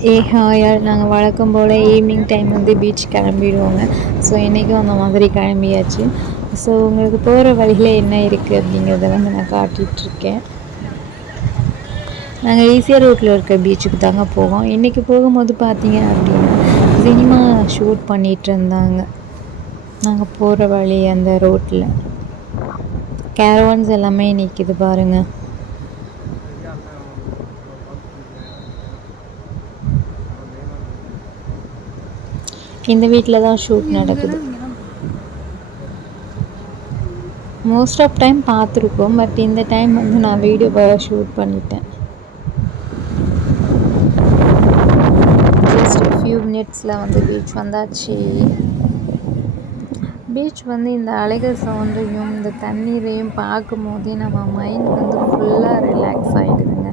ஹாயால் நாங்கள் வழக்கம் போல் evening time வந்து பீச் கிளம்பிடுவோங்க. ஸோ இன்றைக்கும் அந்த மாதிரி கிளம்பியாச்சு. ஸோ உங்களுக்கு போகிற வழியில் என்ன இருக்குது அப்படிங்கிறத வந்து நான் காட்டிகிட்ருக்கேன். நாங்கள் ஈஸியாக ரோட்டில் இருக்க பீச்சுக்கு தாங்க போவோம். இன்றைக்கி போகும்போது பார்த்தீங்க அப்படின்னா சினிமா ஷூட் பண்ணிகிட்டு இருந்தாங்க. நாங்கள் போகிற வழி அந்த ரோட்டில் கேரவான்ஸ் எல்லாமே நிற்கிது பாருங்கள். இந்த வீட்டில் தான் ஷூட் நடக்குது. மோஸ்ட் ஆஃப் டைம் பார்த்துருக்கோம், பட் இந்த டைம் வந்து நான் வீடியோ ஷூட் பண்ணிட்டேன். ஜஸ்ட் ஃபியூ மினிட்ஸில் வந்து பீச் வந்தாச்சு. பீச் வந்து இந்த அலைகள் சவுண்டையும் இந்த தண்ணீரையும் பார்க்கும் போதே நம்ம மைண்ட் வந்து ஃபுல்லாக ரிலாக்ஸ் ஆகிடுதுங்க.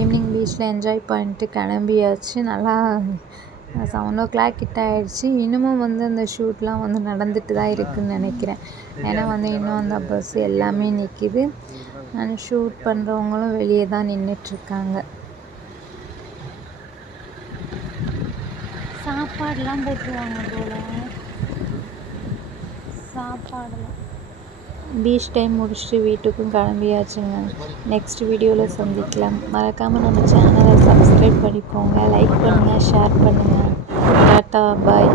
ஈவினிங் பீச்சில் என்ஜாய் பண்ணிட்டு கிளம்பியாச்சு. நல்லா 7 o'clock கிட்ட ஆகிடுச்சு. இன்னமும் வந்து அந்த ஷூட்லாம் வந்து நடந்துட்டு தான் இருக்குதுன்னு நினைக்கிறேன். ஏன்னா வந்து இன்னும் அந்த பஸ் எல்லாமே நிற்கிது. அண்ட் ஷூட் பண்ணுறவங்களும் வெளியே தான் நின்றுட்டுருக்காங்க. சாப்பாடெலாம் போட்டுருவாங்க போல். சாப்பாடெல்லாம் பீச் டைம் முடிச்சுட்டு வீட்டுக்கும் கிளம்பியாச்சுங்க. நெக்ஸ்ட் வீடியோவில் சந்திக்கலாம். மறக்காமல் நம்ம சேனலை சப்ஸ்கிரைப் பண்ணிக்கோங்க. லைக் பண்ணுங்கள், ஷேர் பண்ணுங்கள். டாட்டா, பாய்.